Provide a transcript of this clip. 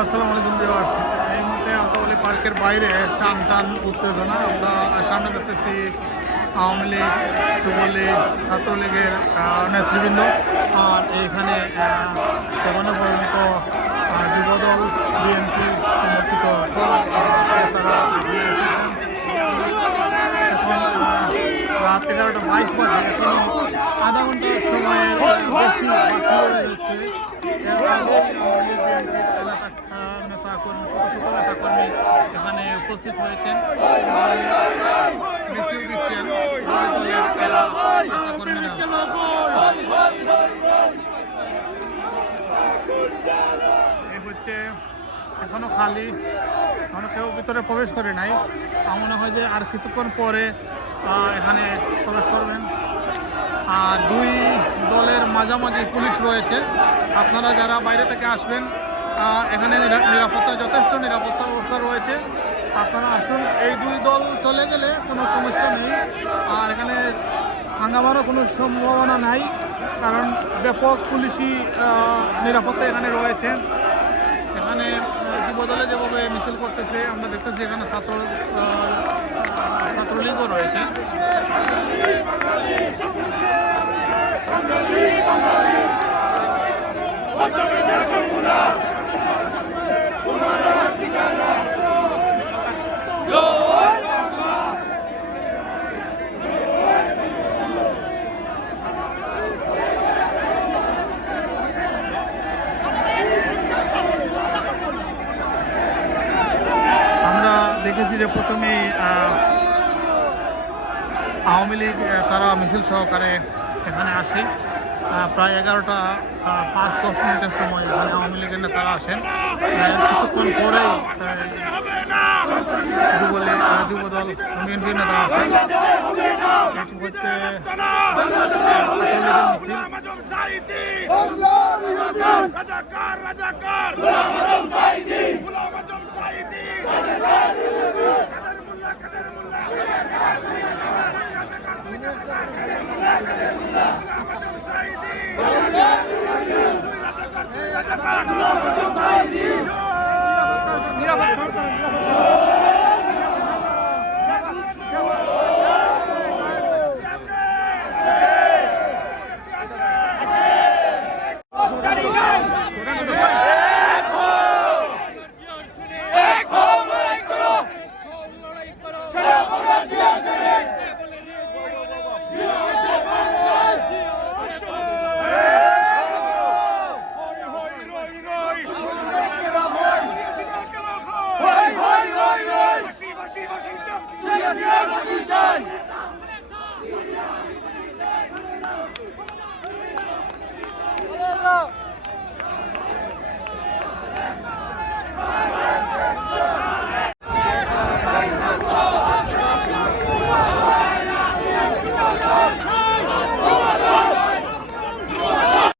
আসসালামু আলাইকুম ভিউয়ার্স। এই মুহূর্তে আলতাবলী পার্কের বাইরে টান টান উত্তেজনা। আমরা সামনে দেখতেছি আওয়ামী লীগ, যুবলীগ, ছাত্রলীগের নেতৃবৃন্দ। আর এইখানে এখনো পর্যন্ত যুবদল, বিএনপি সমর্থিত তারা এখন রাত 11:22 বাজে। এখনো আধা ঘন্টার সময়ের বেশি বাকি রয়ে যাচ্ছে। নেতাকর্মী, ছোটো ছোটো নেতাকর্মী এখানে উপস্থিত হয়েছেন, মিছিল দিচ্ছেন নেতাকর্মীরা। এই হচ্ছে এখনো খালি, এখনো কেউ ভিতরে প্রবেশ করে নাই। আমার মনে হয় যে আর কিছুক্ষণ পরে এখানে প্রবেশ করবেন। আর দুই দলের মাঝামাঝি পুলিশ রয়েছে। আপনারা যারা বাইরে থেকে আসবেন, এখানে নিরাপত্তা, যথেষ্ট নিরাপত্তা ব্যবস্থা রয়েছে। আপনারা আসুন। এই দুই দল চলে গেলে কোনো সমস্যা নেই, আর এখানে হাঙ্গামারও কোনো সম্ভাবনা নাই, কারণ ব্যাপক পুলিশি নিরাপত্তা এখানে রয়েছে। এখানে যুবদলে যেভাবে মিছিল করতেছে আমরা দেখতেছি, এখানে ছাত্রলীগও রয়েছে। দেখেছি যে প্রথমেই আওয়ামী লীগ তারা মিছিল সহকারে এখানে আসে। প্রায় 11:05-10 মিনিটের সময় এখানে আওয়ামী লীগের নেতারা আসেন। কিছুক্ষণ পরেই যুবদল, বিএনপির নেতারা আসেন। এটি হচ্ছে